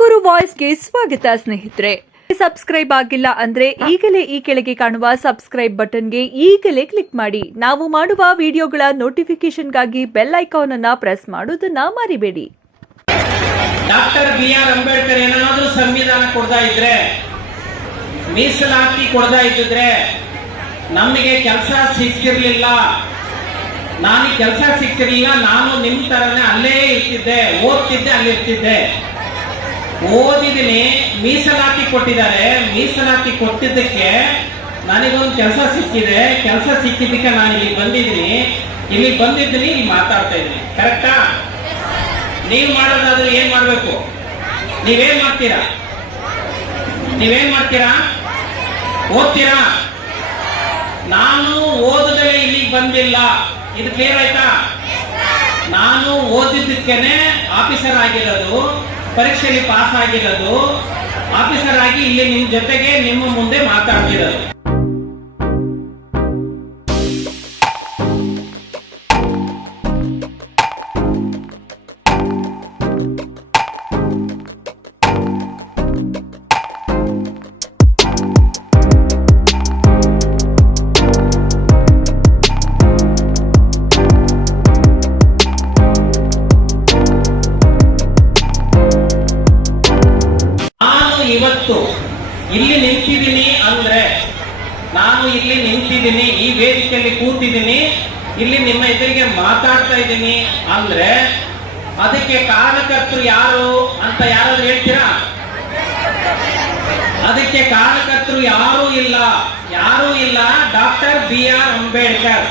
ತುಮಕೂರು ವಾಯ್ಸ್ಗೆ ಸ್ವಾಗತ ಸ್ನೇಹಿತರೆ. ಸಬ್ಸ್ಕ್ರೈಬ್ ಆಗಿಲ್ಲ ಅಂದ್ರೆ ಈಗಲೇ ಈ ಕೆಳಗೆ ಕಾಣುವ ಸಬ್ಸ್ಕ್ರೈಬ್ ಬಟನ್ಗೆ ಈಗಲೇ ಕ್ಲಿಕ್ ಮಾಡಿ. ನಾವು ಮಾಡುವ ವಿಡಿಯೋಗಳ ನೋಟಿಫಿಕೇಶನ್ಗಾಗಿ ಬೆಲ್ ಐಕಾನ್ ಅನ್ನ ಪ್ರೆಸ್ ಮಾಡೋದನ್ನ ಮರಿಬೇಡಿ. Doctor B R. ಅಂಬೇಡ್ಕರ್ ಏನಾದರೂ ಸಂವಿಧಾನ ಕೊಡ್ತಾ ಇದ್ರೆ, ಮೀಸಲಾತಿ ಕೊಡ್ತಾ ಇದ್ದಿದ್ರೆ ನಮಗೆ ಕೆಲಸ ಸಿಕ್ತಿರ್ಲಿಲ್ಲ. ನಾನು ಕೆಲಸ ಸಿಕ್ತಿರ್ಲಿಲ್ಲ, ನಾನು ನಿಮ್ಮ ತರನೇ ಅಲ್ಲೇ ಇರ್ತಿದ್ದೆ, ಓದ್ತಿದ್ದೆ, ಅಲ್ಲಿರ್ತಿದ್ದೆ. ಓದಿದ್ದೀನಿ, ಮೀಸಲಾತಿ ಕೊಟ್ಟಿದ್ದಾರೆ. ಮೀಸಲಾತಿ ಕೊಟ್ಟಿದ್ದಕ್ಕೆ ನನಗೊಂದು ಕೆಲಸ ಸಿಕ್ಕಿದೆ. ಕೆಲಸ ಸಿಕ್ಕಿದ್ದಕ್ಕೆ ನಾನು ಇಲ್ಲಿ ಬಂದಿದ್ದೀನಿ. ಇಲ್ಲಿ ಮಾತಾಡ್ತಾ ಇದ್ದೀನಿ. ಕರೆಕ್ಟಾ? ನೀವು ಮಾಡೋದಾದ್ರೆ ಏನ್ ಮಾಡ್ಬೇಕು? ನೀವೇನ್ ಮಾಡ್ತೀರಾ? ಓದ್ತೀರಾ? ನಾನು ಓದದಲ್ಲೇ ಇಲ್ಲಿಗೆ ಬಂದಿಲ್ಲ. ಇದು ಕ್ಲಿಯರ್ ಆಯ್ತಾ? ನಾನು ಓದಿದ್ದಕ್ಕೇನೆ ಆಫೀಸರ್ ಆಗಿರೋದು, ಪರೀಕ್ಷೆಯಲ್ಲಿ ಪಾಸ್ ಆಗಿರೋದು, ಆಫೀಸರ್ ಆಗಿ ಇಲ್ಲಿ ನಿಮ್ಮ ಜೊತೆಗೆ ನಿಮ್ಮ ಮುಂದೆ ಮಾತಾಡ್ತಿರೋದು. ಇವತ್ತು ಇಲ್ಲಿ ನಿಂತಿದ್ದೀನಿ ಅಂದ್ರೆ, ನಾನು ಇಲ್ಲಿ ನಿಂತಿದ್ದೀನಿ, ಈ ವೇದಿಕೆಯಲ್ಲಿ ಕೂತಿದ್ದೀನಿ, ಇಲ್ಲಿ ನಿಮ್ಮ ಎದುರಿಗೆ ಮಾತಾಡ್ತಾ ಇದ್ದೀನಿ ಅಂದ್ರೆ ಅದಕ್ಕೆ ಕಾರಣಕರ್ತರು ಯಾರು ಅಂತ ಯಾರಾದ್ರೂ ಹೇಳ್ತೀರಾ? ಅದಕ್ಕೆ ಕಾರಣಕರ್ತರು ಯಾರೂ ಇಲ್ಲ. Doctor B R. ಅಂಬೇಡ್ಕರ್.